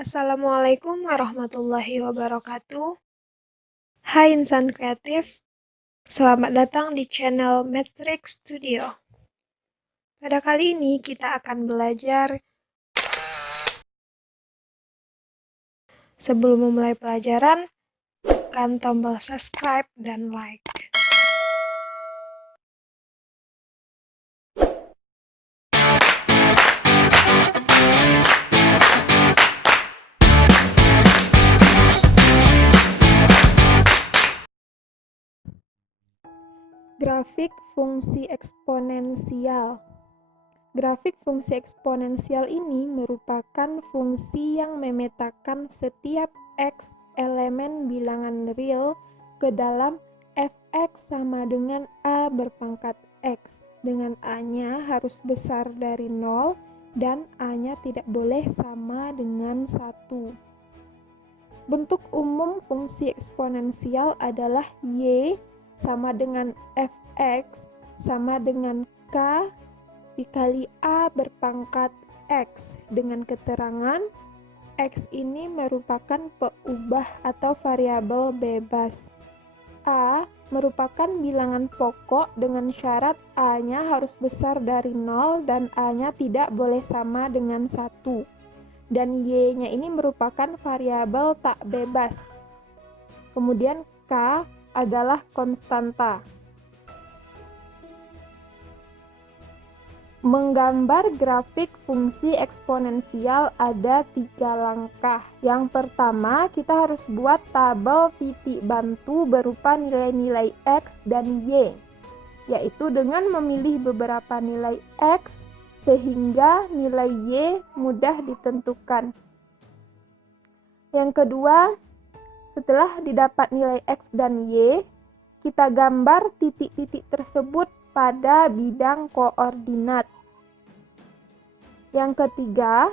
Assalamualaikum warahmatullahi wabarakatuh. Hai insan kreatif, selamat datang di channel Matrix Studio. Pada kali ini kita akan belajar. Sebelum memulai pelajaran, tekan tombol subscribe dan like. Grafik fungsi eksponensial. Grafik fungsi eksponensial ini merupakan fungsi yang memetakan setiap x elemen bilangan real ke dalam f(x) sama dengan a berpangkat x, dengan a-nya harus besar dari 0 dan a-nya tidak boleh sama dengan 1. Bentuk umum fungsi eksponensial adalah y sama dengan f(x) sama dengan k dikali a berpangkat x, dengan keterangan x ini merupakan peubah atau variabel bebas. A merupakan bilangan pokok dengan syarat a-nya harus besar dari 0 dan a-nya tidak boleh sama dengan 1. Dan y-nya ini merupakan variabel tak bebas. Kemudian k adalah konstanta. Menggambar grafik fungsi eksponensial ada 3 langkah. Yang pertama, kita harus buat tabel titik bantu berupa nilai-nilai x dan y, yaitu dengan memilih beberapa nilai x sehingga nilai y mudah ditentukan. Yang kedua, setelah didapat nilai x dan y, kita gambar titik-titik tersebut pada bidang koordinat. Yang ketiga,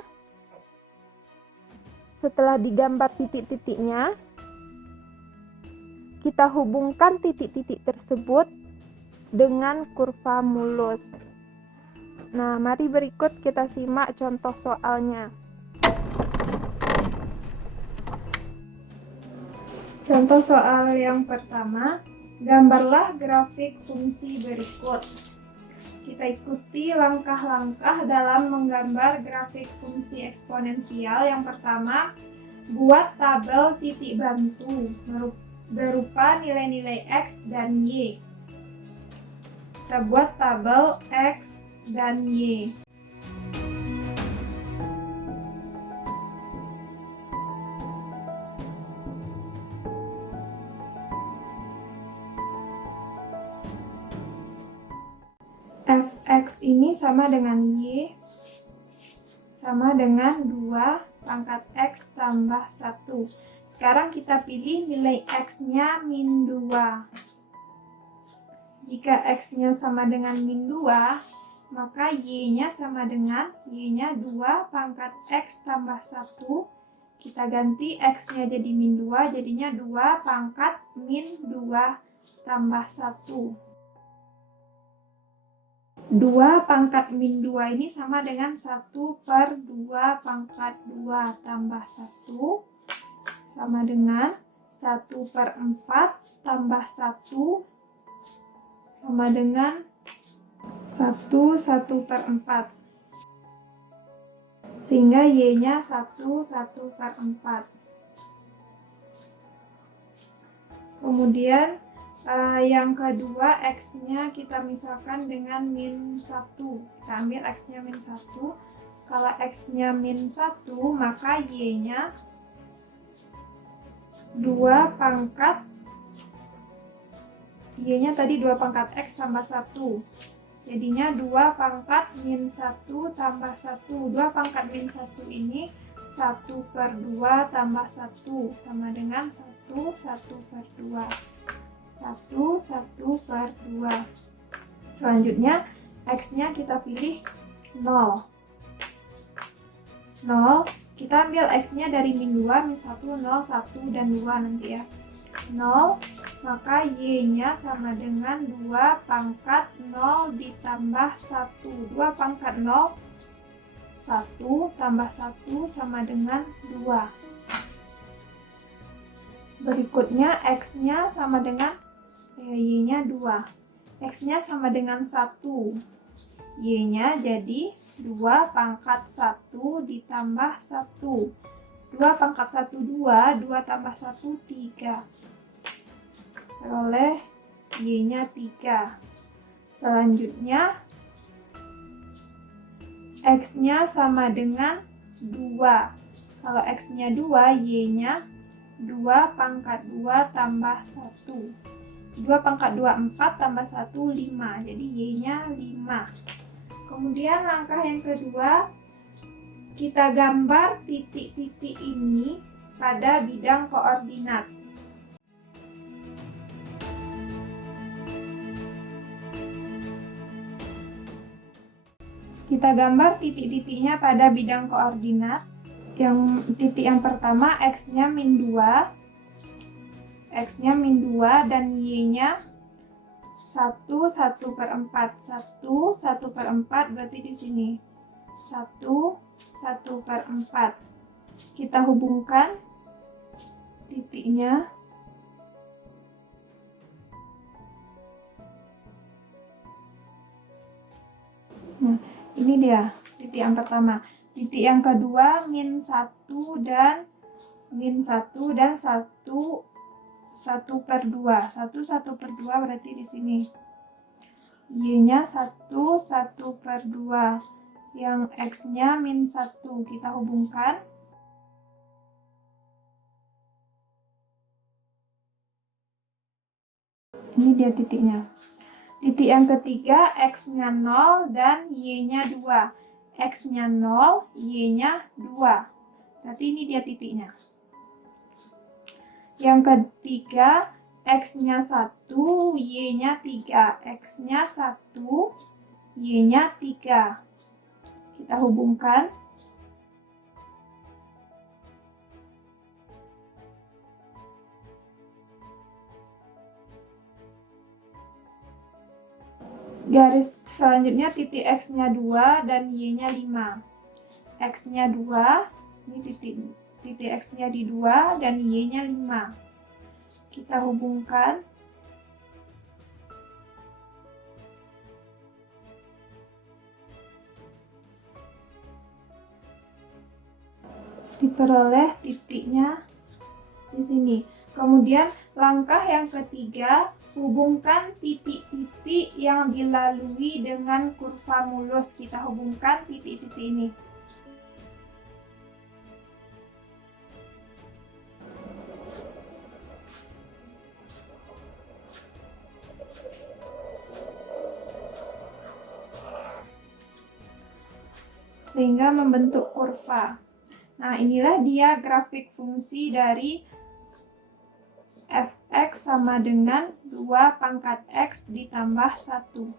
setelah digambar titik-titiknya, kita hubungkan titik-titik tersebut dengan kurva mulus. Nah, mari berikut kita simak contoh soalnya. Contoh soal yang pertama, gambarlah grafik fungsi berikut. Kita ikuti langkah-langkah dalam menggambar grafik fungsi eksponensial. Yang pertama, buat tabel titik bantu berupa nilai-nilai x dan y. Kita buat tabel x dan y. Fx ini sama dengan y sama dengan 2 pangkat x tambah 1. Sekarang kita pilih nilai x-nya min 2. Jika x-nya sama dengan min 2, maka y-nya sama dengan y-nya 2 pangkat x tambah 1. Kita ganti x-nya jadi min 2, jadinya 2 pangkat min 2 tambah 1. 2 pangkat min 2 ini sama dengan 1 per 2 pangkat 2 tambah 1 sama dengan 1 per 4 tambah 1 sama dengan 1 per 4. Sehingga y-nya 1 per 4. Kemudian yang kedua, x-nya kita misalkan dengan min 1. Kita ambil x-nya min 1. Kalau x-nya min 1, maka y-nya 2 pangkat, y-nya tadi 2 pangkat x tambah 1. Jadinya 2 pangkat min 1 tambah 1. 2 pangkat min 1 ini 1 per 2 tambah 1 sama dengan 1 per 2. 1 per 2. Selanjutnya x-nya kita pilih 0. Kita ambil x-nya dari min 2, min 1, 0, 1, dan 2 nanti ya. 0, maka y-nya sama dengan 2 pangkat 0 ditambah 1. 2 pangkat 0 1 tambah 1 sama dengan 2. Berikutnya X-nya sama dengan Y-nya 2. X-nya sama dengan 1. Y-nya jadi 2 pangkat 1 ditambah 1. 2 pangkat 1 2, 2 tambah 1 3. Peroleh Y-nya 3. Selanjutnya X-nya sama dengan 2. Kalau X-nya 2, Y-nya 2 pangkat 2 tambah 1. 2 pangkat 2 4 tambah 1 5. Jadi Y-nya 5. Kemudian langkah yang kedua, kita gambar titik-titik ini pada bidang koordinat. Kita gambar titik-titiknya pada bidang koordinat. Yang titik yang pertama X-nya min 2, X-nya min 2 dan Y-nya 1 1/4. 1 1/4 berarti di sini 1 1/4. Kita hubungkan titiknya. Nah, ini dia titik yang pertama. Titik yang kedua min 1 dan 1 1/2. 1 1/2 berarti di sini. Y-nya 1 1/2. Yang X-nya min 1. Kita hubungkan. Ini dia titiknya. Titik yang ketiga X-nya 0 dan Y-nya 2. X-nya 0, Y-nya 2. Berarti ini dia titiknya. Yang ketiga X-nya 1, Y-nya 3. X-nya 1, Y-nya 3. Kita hubungkan. Garis selanjutnya titik X-nya 2 dan Y-nya 5. X-nya 2, ini titik X-nya di 2 dan Y-nya 5. Kita hubungkan. Diperoleh titiknya di sini. Kemudian langkah yang ketiga, hubungkan titik-titik yang dilalui dengan kurva mulus. Kita hubungkan titik-titik ini. Sehingga membentuk kurva. Nah, inilah dia grafik fungsi dari f(x) sama dengan 2 pangkat x ditambah 1.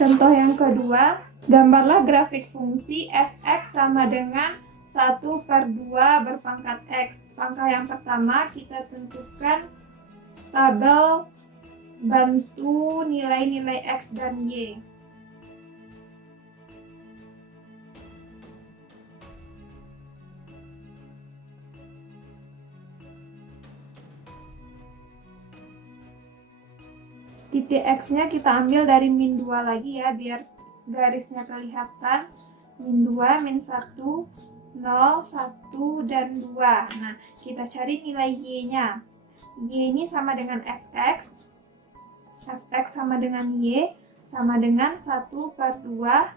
Contoh yang kedua, gambarlah grafik fungsi f(x) sama dengan 1/2 berpangkat x. Langkah yang pertama, kita tentukan tabel bantu nilai-nilai x dan y. Titik X-nya kita ambil dari min 2 lagi ya, biar garisnya kelihatan. Min 2, min 1, 0, 1, dan 2. Nah, kita cari nilai Y-nya. Y ini sama dengan Fx. Fx sama dengan Y, sama dengan 1/2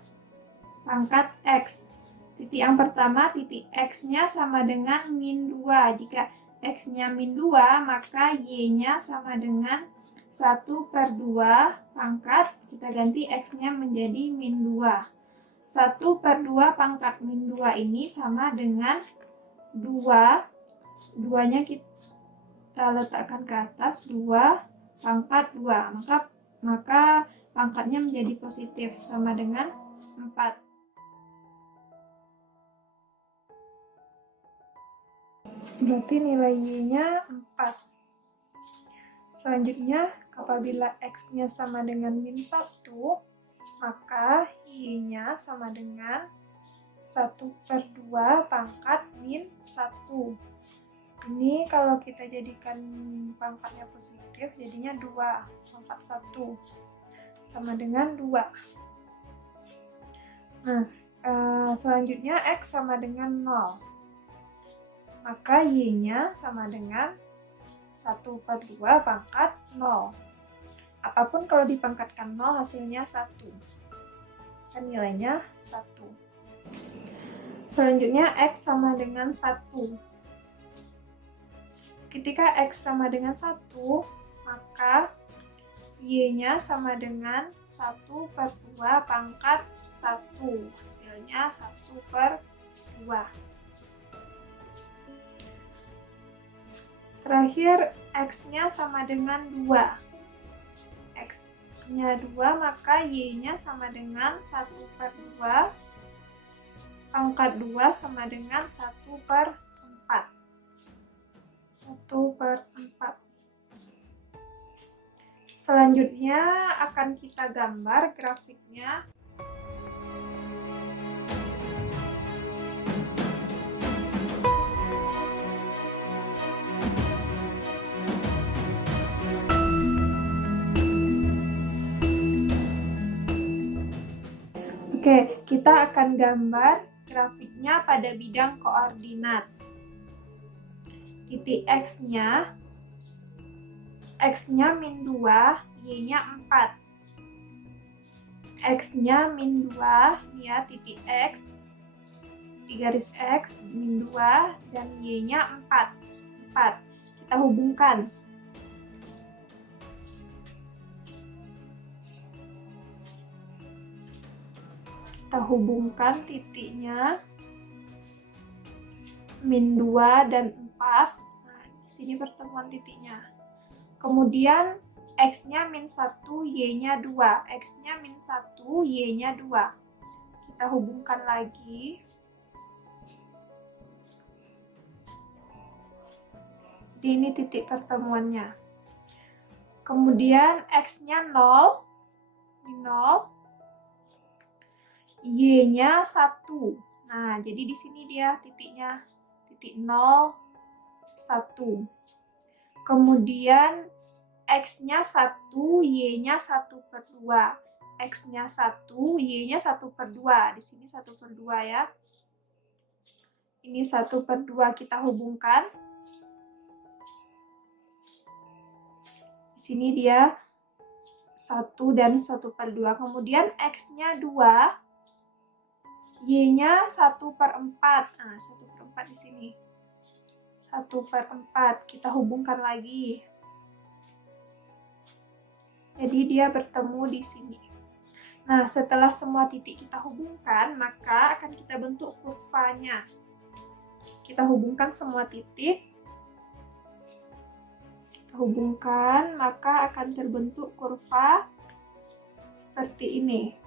pangkat X. Titik yang pertama, titik X-nya sama dengan min 2. Jika X-nya min 2, maka Y-nya sama dengan 1/2 pangkat, kita ganti X-nya menjadi min 2. 1/2 pangkat min 2 ini sama dengan 2. 2-nya kita letakkan ke atas, 2 pangkat 2. Maka pangkatnya menjadi positif, sama dengan 4. Berarti nilai Y-nya 4. Selanjutnya, apabila X-nya sama dengan min 1, maka Y-nya sama dengan 1/2 pangkat min 1. Ini kalau kita jadikan pangkatnya positif, jadinya 2 pangkat 1. Sama dengan 2. Nah, selanjutnya X sama dengan 0. Maka Y-nya sama dengan 1/2 pangkat 0. Apapun kalau dipangkatkan 0 hasilnya 1. Kan nilainya 1. Selanjutnya X sama dengan 1. Ketika X sama dengan 1, maka Y-nya sama dengan 1/2 pangkat 1. Hasilnya 1/2. Terakhir, X-nya sama dengan 2. X-nya 2, maka Y-nya sama dengan 1/2 pangkat 2 sama dengan 1/4. 1/4. Selanjutnya akan kita gambar grafiknya. Oke, kita akan gambar grafiknya pada bidang koordinat. Titik X-nya min 2, Y-nya 4. X-nya min 2, ya titik X, di garis X, min 2, dan Y-nya 4. Kita hubungkan. Kita hubungkan titiknya min 2 dan 4. Nah, di sini pertemuan titiknya. Kemudian X-nya min 1, Y-nya 2. X-nya min 1, Y-nya 2. Kita hubungkan lagi. Ini titik pertemuannya. Kemudian X-nya 0, Y-nya 1. Nah, jadi di sini dia titiknya, titik 0, 1. Kemudian X-nya 1, Y-nya 1/2. X-nya 1, Y-nya 1/2. Di sini 1/2 ya. Ini 1/2 kita hubungkan. Di sini dia 1 dan 1/2. Kemudian X-nya 2, Y-nya 1/4. Nah, 1/4 di sini. 1/4. Kita hubungkan lagi. Jadi dia bertemu di sini. Nah, setelah semua titik kita hubungkan, maka akan kita bentuk kurvanya. Kita hubungkan semua titik. Kita hubungkan, maka akan terbentuk kurva seperti ini.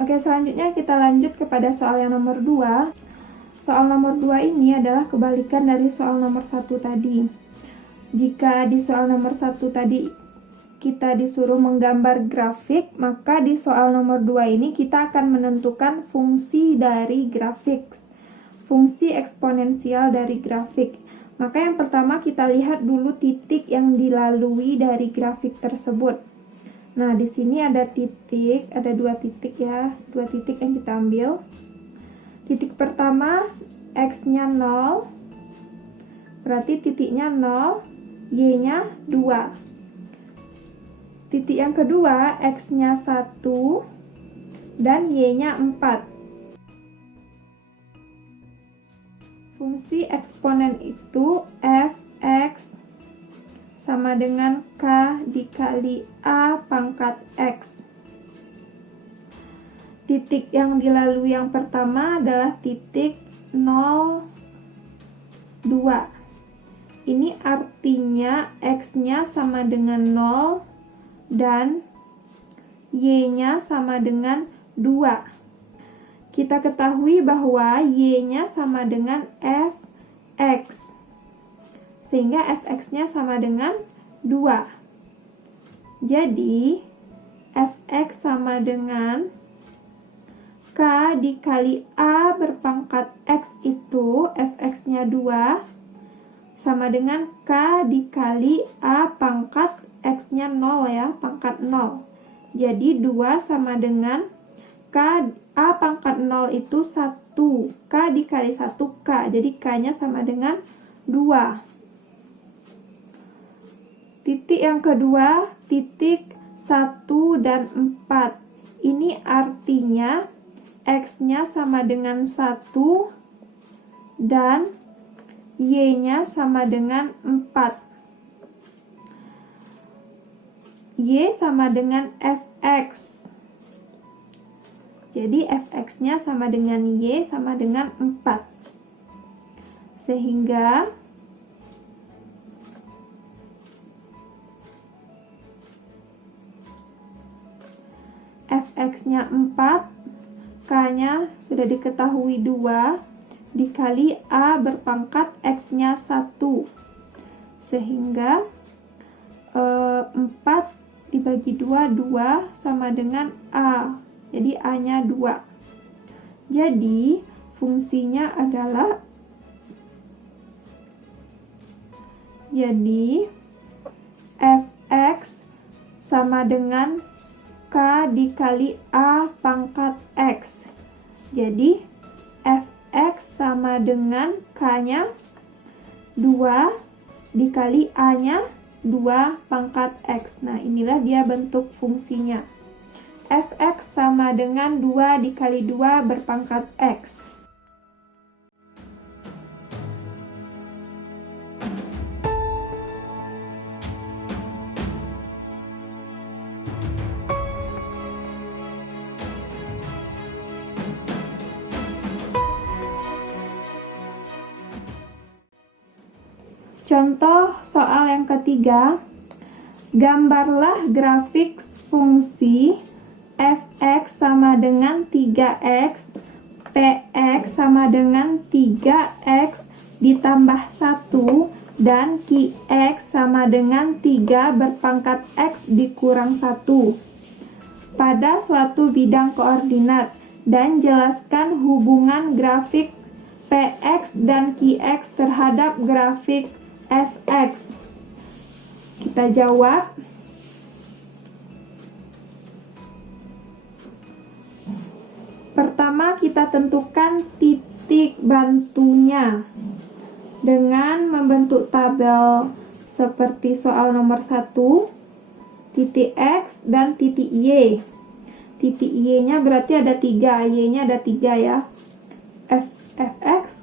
Oke, selanjutnya kita lanjut kepada soal yang nomor 2. Soal nomor 2 ini adalah kebalikan dari soal nomor 1 tadi. Jika di soal nomor 1 tadi kita disuruh menggambar grafik, maka di soal nomor 2 ini kita akan menentukan fungsi dari grafik, fungsi eksponensial dari grafik. Maka yang pertama kita lihat dulu titik yang dilalui dari grafik tersebut. Nah, di sini ada titik, ada 2 titik ya, 2 titik yang kita ambil. Titik pertama X-nya 0, berarti titiknya 0, Y-nya 2. Titik yang kedua, X-nya 1 dan Y-nya 4. Fungsi eksponen itu fx sama dengan K dikali A pangkat X. Titik yang dilalui yang pertama adalah titik 0, 2. Ini artinya X-nya sama dengan 0 dan Y-nya sama dengan 2. Kita ketahui bahwa Y-nya sama dengan Fx, sehingga Fx-nya sama dengan 2. Jadi, Fx sama dengan K dikali A berpangkat X itu, Fx-nya 2, sama dengan K dikali A pangkat X-nya 0 ya, pangkat 0. Jadi 2 sama dengan K A pangkat 0 itu 1. K dikali 1K. Jadi K-nya sama dengan 2. Titik yang kedua, titik 1 dan 4. Ini artinya X-nya sama dengan 1 dan Y-nya sama dengan 4. Y sama dengan Fx. Jadi Fx-nya sama dengan Y sama dengan 4. Sehingga Fx-nya 4, K-nya sudah diketahui 2, dikali A berpangkat X-nya 1. Sehingga 4 dibagi 2, 2 sama dengan A. Jadi A-nya 2. Jadi fungsinya adalah Fx sama dengan K dikali A pangkat X. Jadi Fx sama dengan K-nya 2 dikali A-nya 2 pangkat X. Nah, inilah dia bentuk fungsinya. Fx sama dengan 2 dikali 2 berpangkat X. Contoh soal yang ketiga, gambarlah grafik fungsi fx sama dengan 3x, px sama dengan 3x ditambah 1, dan qx sama dengan 3 berpangkat x dikurang 1 pada suatu bidang koordinat, dan jelaskan hubungan grafik px dan qx terhadap grafik fx. Kita jawab. Pertama, kita tentukan titik bantunya dengan membentuk tabel seperti soal nomor 1, titik x dan titik y. Titik y-nya berarti ada 3, y-nya ada 3 ya. Fx,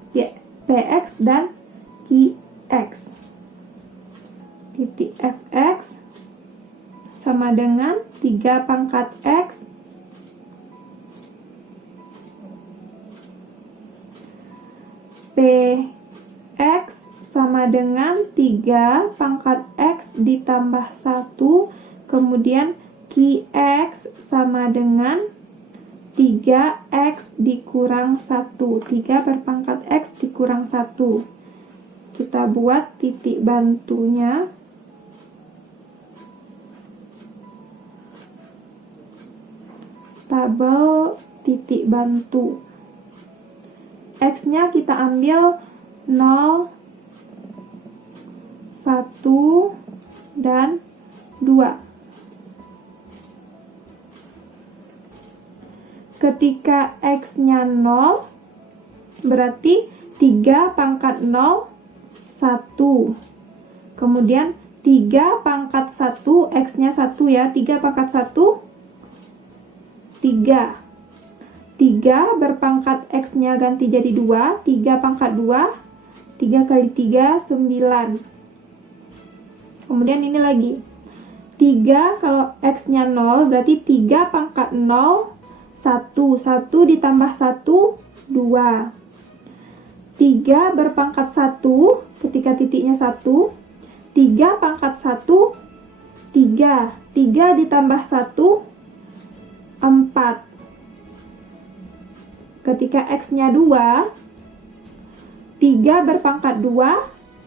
px, dan qx. Titik fx sama dengan 3 pangkat x px sama dengan 3 pangkat x ditambah 1, kemudian qx sama dengan 3x dikurang 1, 3 berpangkat x dikurang 1. Kita buat titik bantunya. Tabel titik bantu. X-nya kita ambil 0, 1, dan 2. Ketika X-nya 0, berarti 3 pangkat 0, 1. Kemudian 3 pangkat 1, X-nya 1 ya. 3 pangkat 1, 3. 3 berpangkat X-nya ganti jadi 2. 3 pangkat 2, 3 kali 3, 9. Kemudian ini lagi. 3 kalau X-nya 0, berarti 3 pangkat 0, 1. 1 ditambah 1, 2. 3 berpangkat 1, ketika titiknya 1. 3 pangkat 1, 3. 3 ditambah 1, 4. Ketika X-nya 2, 3 berpangkat 2,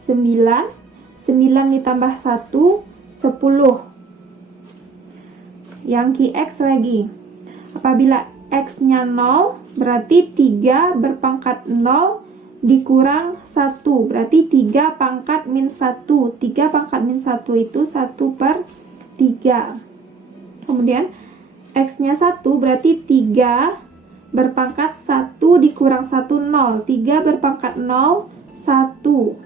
9. 9 ditambah 1, 10. Yang QX lagi. Apabila X-nya 0, berarti 3 berpangkat 0 dikurang 1, berarti 3 pangkat min 1. 3 pangkat min 1 itu 1/3. Kemudian X-nya 1, berarti 3 berpangkat 1 dikurang 1, 0. 3 berpangkat 0, 1.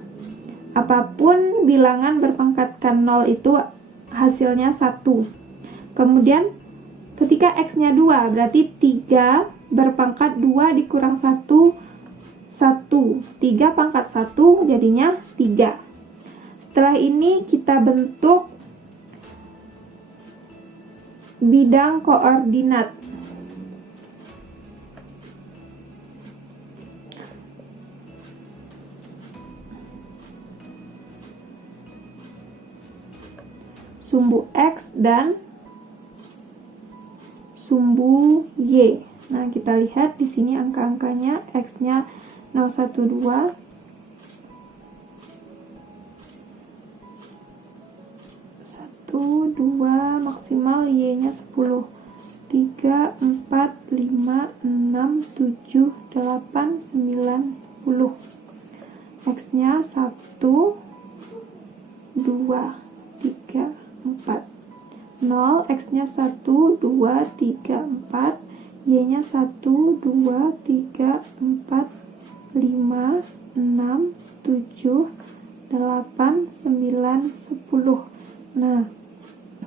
Apapun bilangan berpangkatkan 0 itu hasilnya 1. Kemudian ketika X-nya 2, berarti 3 berpangkat 2 dikurang 1, 1. 3 pangkat 1 jadinya 3. Setelah ini kita bentuk bidang koordinat. Sumbu X dan sumbu Y. Nah, kita lihat di sini angka-angkanya. X-nya 0, 1, 2. 1, 2, maksimal Y-nya 10. 3, 4, 5, 6, 7, 8, 9, 10. X-nya 1, 2, 3, 4. 0, X-nya 1, 2, 3, 4. Y-nya 1, 2, 3, 4, 5, 6, 7, 8, 9, 10. Nah,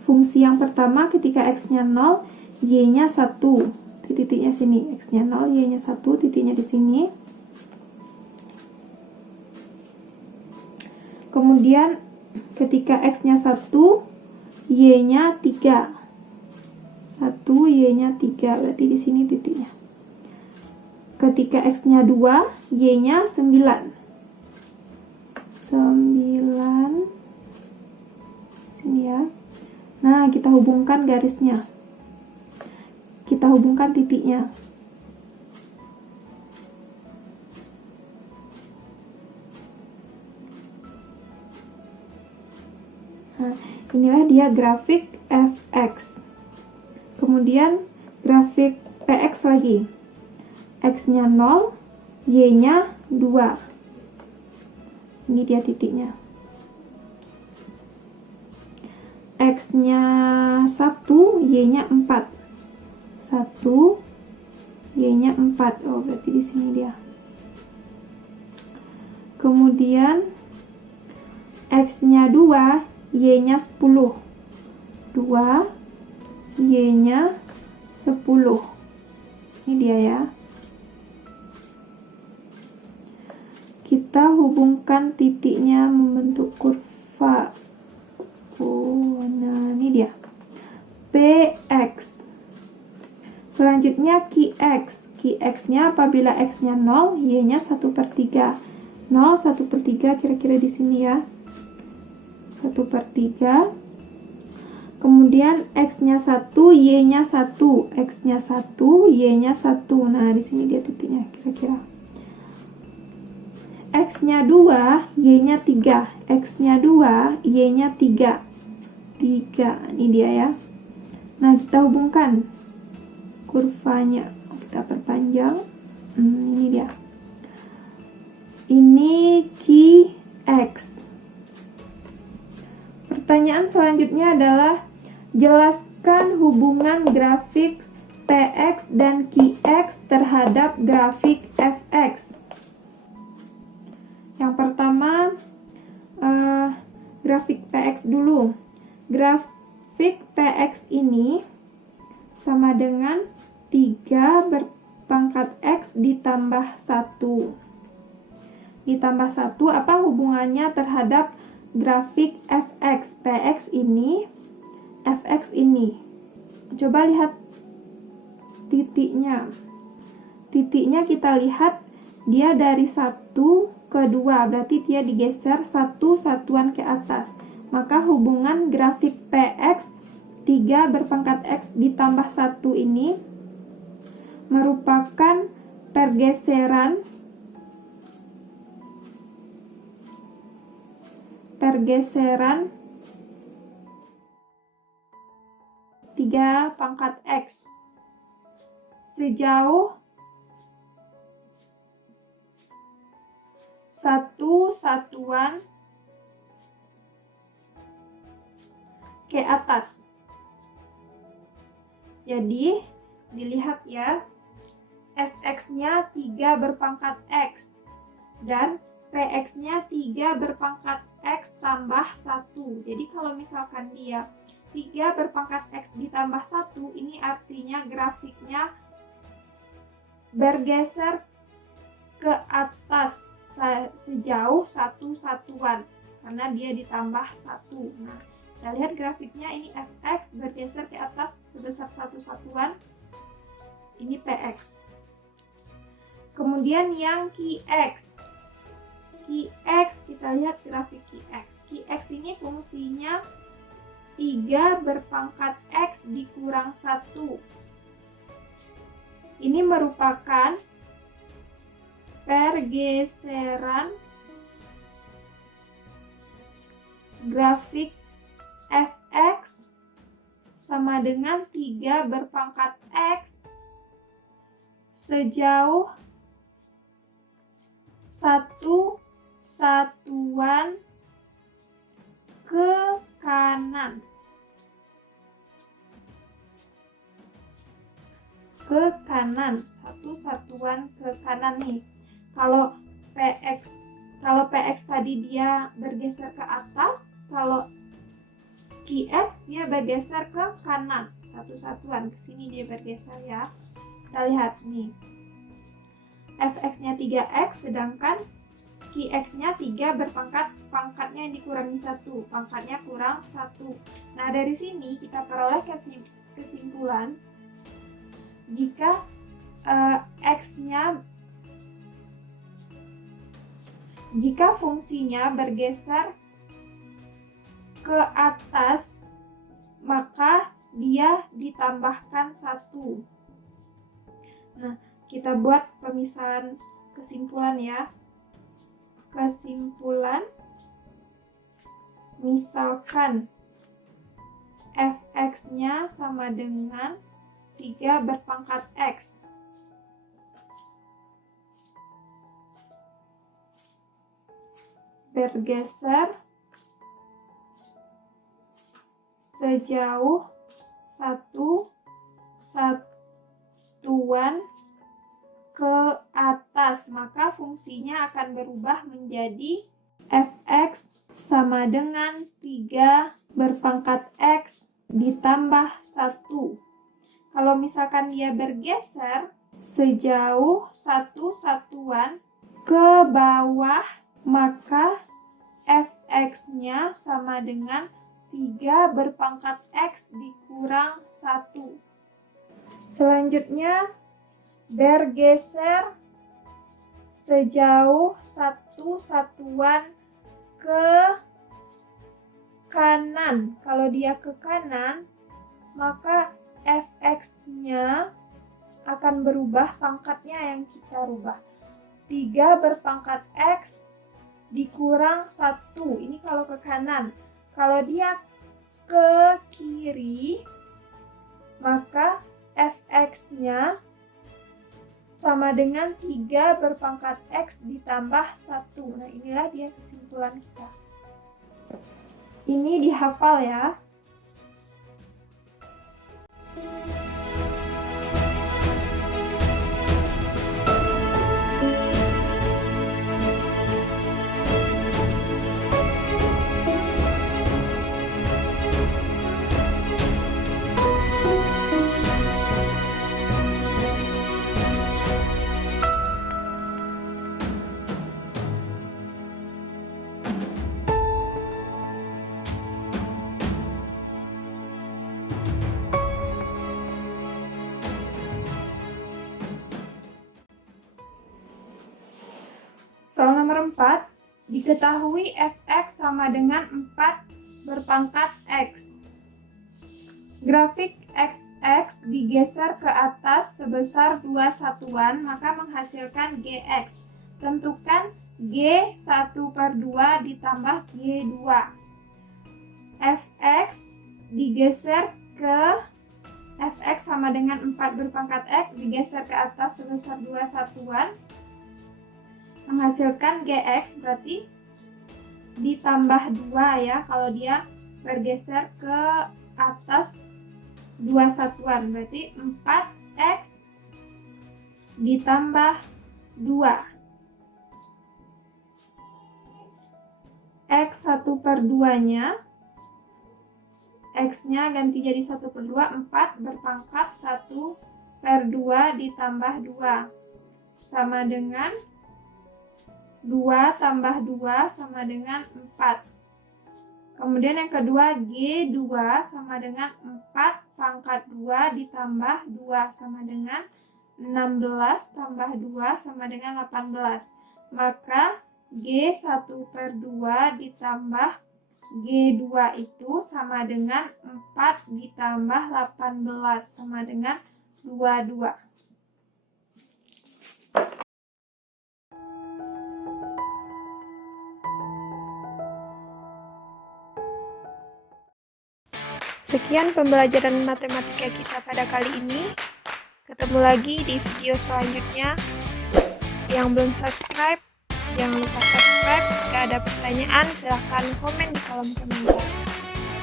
fungsi yang pertama ketika X-nya 0, Y-nya 1. Titiknya sini. X-nya 0, Y-nya 1, titiknya di sini. Kemudian ketika X-nya 1, Y-nya 3. 1, Y-nya 3, berarti di sini titiknya. Ketika X-nya 2, Y-nya 9. 9. Sini ya. Nah, kita hubungkan garisnya. Kita hubungkan titiknya. Nah, inilah dia grafik fx. Kemudian grafik px lagi. X-nya 0, Y-nya 2. Ini dia titiknya. X-nya 1, Y-nya 4. 1, Y-nya 4. Oh, berarti di sini dia. Kemudian X-nya 2, Y-nya 10. 2, Y-nya 10. Ini dia ya. Kita hubungkan titiknya membentuk kurva. Oh, nah ini dia. PX. Selanjutnya QX. QX-nya apabila X-nya 0, Y-nya 1/3. 0, 1/3 kira-kira di sini ya. 1/3. Kemudian X-nya 1, Y-nya 1. X-nya 1, Y-nya 1. Nah, di sini dia titiknya kira-kira. X-nya 2, Y-nya 3. X-nya 2, Y-nya 3. 3, ini dia ya. Nah, kita hubungkan kurvanya. Kita perpanjang. Ini dia. Ini QX. Pertanyaan selanjutnya adalah jelaskan hubungan grafik PX dan QX terhadap grafik FX. Yang pertama, grafik PX PX dulu. Grafik PX ini sama dengan 3 berpangkat X ditambah 1. Ditambah 1 apa hubungannya terhadap grafik fx? Px ini, fx ini. Coba lihat titiknya. Titiknya kita lihat dia dari 1 ke 2, berarti dia digeser 1 satuan ke atas. Maka hubungan grafik Px 3 berpangkat X ditambah 1 ini merupakan pergeseran 3 pangkat X sejauh 1 satuan ke atas. Jadi, dilihat ya, fx-nya 3 berpangkat X dan px-nya 3 berpangkat X tambah 1. Jadi, kalau misalkan dia 3 berpangkat X ditambah 1, ini artinya grafiknya bergeser ke atas sejauh 1 satuan karena dia ditambah 1. Nah, kita lihat grafiknya ini fx bergeser ke atas sebesar 1 satuan. Ini px. Kemudian yang qx. Qx, kita lihat grafik qx. Qx ini fungsinya 3 berpangkat X dikurang 1. Ini merupakan pergeseran grafik fx sama dengan 3 berpangkat X sejauh 1 satuan ke kanan. Ke kanan, 1 satuan ke kanan nih. Kalau PX tadi dia bergeser ke atas, kalau QX dia bergeser ke kanan, 1 satuan ke sini dia bergeser ya. Kita lihat nih. Fx-nya 3x sedangkan QX-nya 3 berpangkat, pangkatnya yang dikurangi 1, pangkatnya kurang 1. Nah, dari sini kita peroleh kesimpulan jika jika fungsinya bergeser ke atas, maka dia ditambahkan 1. Nah, kita buat pemisahan kesimpulan ya. Kesimpulan, misalkan fx-nya sama dengan 3 berpangkat X. Bergeser sejauh 1 satuan ke atas, maka fungsinya akan berubah menjadi fx sama dengan 3 berpangkat X ditambah 1. Kalau misalkan dia bergeser sejauh 1 satuan ke bawah, maka fx-nya sama dengan 3 berpangkat X dikurang 1. Selanjutnya, bergeser sejauh 1 satuan ke kanan. Kalau dia ke kanan, maka fx-nya akan berubah, pangkatnya yang kita rubah. 3 berpangkat X dikurang 1. Ini kalau ke kanan. Kalau dia ke kiri, maka fx-nya sama dengan 3 berpangkat X ditambah 1. Nah, inilah dia kesimpulan kita. Ini dihafal ya. Soal nomor 4, diketahui fx sama dengan 4 berpangkat x. Grafik fx digeser ke atas sebesar 2 satuan, maka menghasilkan gx. Tentukan G1/2 ditambah G2. fx digeser ke fx sama dengan 4 berpangkat x, digeser ke atas sebesar 2 satuan, menghasilkan gx, berarti ditambah 2 ya, kalau dia bergeser ke atas 2 satuan, berarti 4x ditambah 2. X1/2-nya, X-nya ganti jadi 1/2, 4 berpangkat 1/2 ditambah 2 sama dengan 2 tambah 2 sama dengan 4. Kemudian yang kedua, G2 sama dengan 4 pangkat 2 ditambah 2 sama dengan 16 tambah 2 sama dengan 18. Maka G1/2 ditambah G2 itu sama dengan 4 ditambah 18 sama dengan 22. Sekian pembelajaran matematika kita pada kali ini. Ketemu lagi di video selanjutnya. Yang belum subscribe, jangan lupa subscribe. Jika ada pertanyaan, silahkan komen di kolom komentar.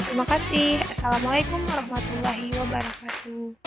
Terima kasih. Assalamualaikum warahmatullahi wabarakatuh.